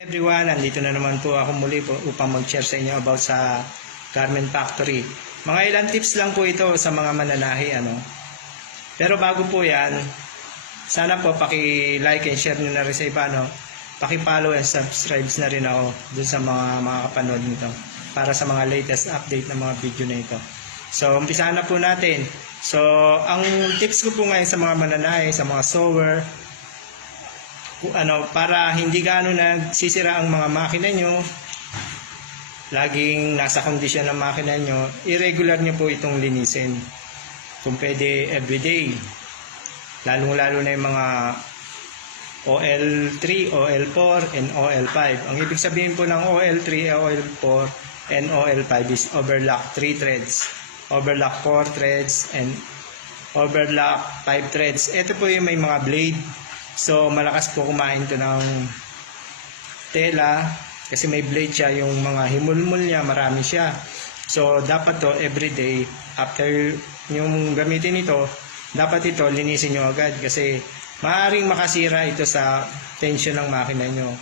Everyone, nandito na naman po ako muli po upang mag-share sa inyo about sa Garment Factory. Mga ilang tips lang po ito sa mga mananahi. Pero bago po yan, sana po paki-like and share nyo na rin sa iba. Paki-follow and subscribe na rin ako dun sa mga makakapanood nito para sa mga latest update ng mga video na ito. So, umpisahan na po natin. So, ang tips ko po ngayon sa mga mananahi, sa mga sewer, para hindi gaano nagsisira ang mga makina nyo, laging nasa kondisyon ng makina nyo, irregular nyo po itong linisin. Kung pwede everyday, lalong-lalo na yung mga OL3, OL4, and OL5. Ang ibig sabihin po ng OL3, OL4, and OL5 is overlock 3 threads, overlock 4 threads, and overlock 5 threads. Ito po yung may mga blade. So, malakas po kumain to ng tela kasi may blade siya, yung mga himulmul niya, marami siya. So, dapat to everyday, after yung gamitin ito, dapat ito linisin nyo agad kasi maaaring makasira ito sa tension ng makina nyo.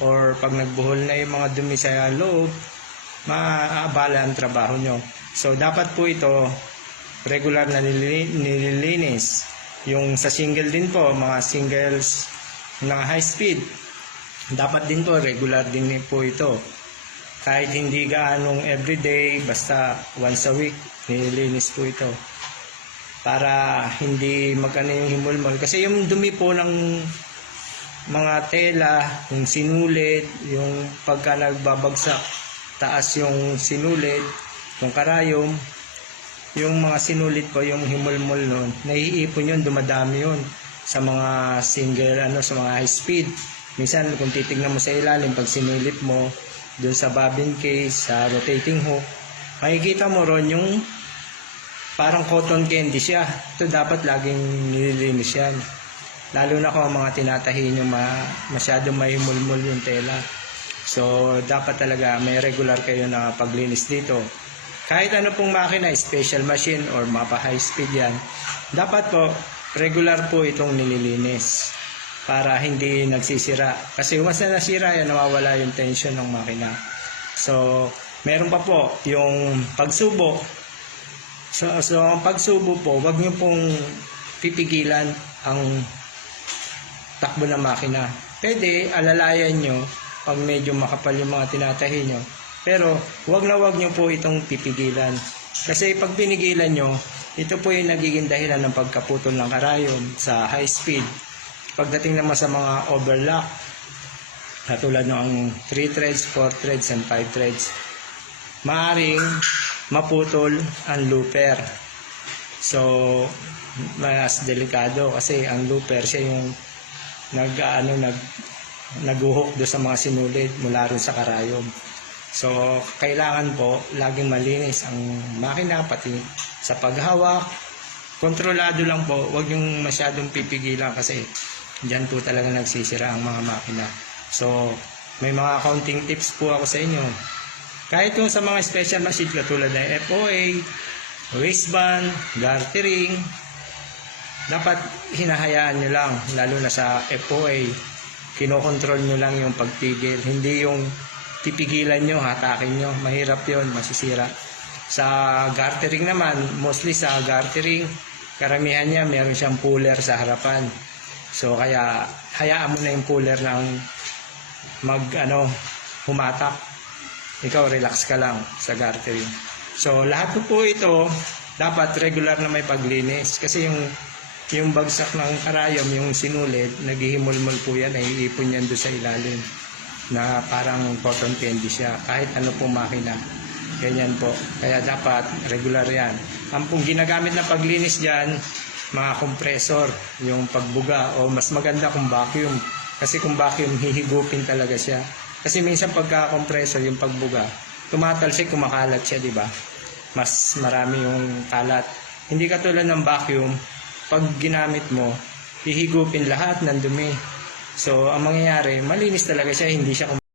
Or pag nagbuhol na yung mga dumi sa loob, maaabala ang trabaho nyo. So, dapat po ito regular na nililinis. Yung sa single din po, mga singles na high speed, dapat din po regular din po ito. Kahit hindi gaanong everyday, basta once a week, nililinis po ito. Para hindi magkano yung himulmol. Kasi yung dumi po ng mga tela, yung sinulit, yung pagka nagbabagsak, taas yung sinulit, yung karayom, yung mga sinulit po, yung himulmol nun, naiipon yun, dumadami yun sa mga single, sa mga high speed. Minsan, kung titignan mo sa ilalim, pag sinulit mo, dun sa bobbin case, sa rotating hook, makikita mo ron yung parang cotton candy siya. Ito dapat laging nililinis yan. Lalo na kung mga tinatahi nyo masyadong mahimulmol yung tela. So, dapat talaga may regular kayo na paglinis dito. Kahit ano pong makina, special machine or mapa high speed yan, dapat po regular po itong nililinis para hindi nagsisira. Kasi once na nasira yan, nawawala yung tension ng makina. So, meron pa po yung pagsubo. So ang pagsubo po, wag nyo pong pipigilan ang takbo ng makina. Pwede, alalayan nyo pag medyo makapal yung mga tinatahi nyo. Pero wag nyo po itong pipigilan. Kasi pag pinigilan nyo, ito po yung nagiging dahilan ng pagkaputol ng karayom sa high speed. Pagdating naman sa mga overlock, katulad ng 3 threads, 4 threads, and 5 threads, maaaring maputol ang looper. So, mas delikado kasi ang looper siya yung nag-hook do sa mga sinulid mula rin sa karayom. So, kailangan po laging malinis ang makina, pati sa paghawak. Kontrolado lang po, huwag yung masyadong pipigilan kasi dyan po talaga nagsisira ang mga makina. So, may mga counting tips po ako sa inyo. Kahit yung sa mga special machine katulad ng FOA, waistband, gartering, dapat hinahayaan nyo lang, lalo na sa FOA. Kinokontrol nyo lang yung pagpigil, hindi yung pipigilan nyo, hatakin nyo, mahirap yon, masisira. Sa gartering naman, mostly sa gartering, karamihan niya meron siyang puller sa harapan. So kaya hayaan mo na yung puller ng humatak. Ikaw relax ka lang sa gartering. So lahat po ito dapat regular na may paglinis kasi yung bagsak ng karayom, yung sinulid, naghihimulmol po yan, naiipon yan doon sa ilalim na parang cotton candy siya, kahit ano pong makina, ganyan po. Kaya dapat regular yan. Ang pong ginagamit na paglinis dyan, mga compressor, yung pagbuga, o mas maganda kung vacuum, kasi kung vacuum, hihigupin talaga siya. Kasi minsan pagka-compressor, yung pagbuga, tumatalsik, kumakalat siya, di ba? Mas marami yung kalat. Hindi katulad ng vacuum, pag ginamit mo, hihigupin lahat ng dumi. So, ang mangyayari, malinis talaga siya, hindi siya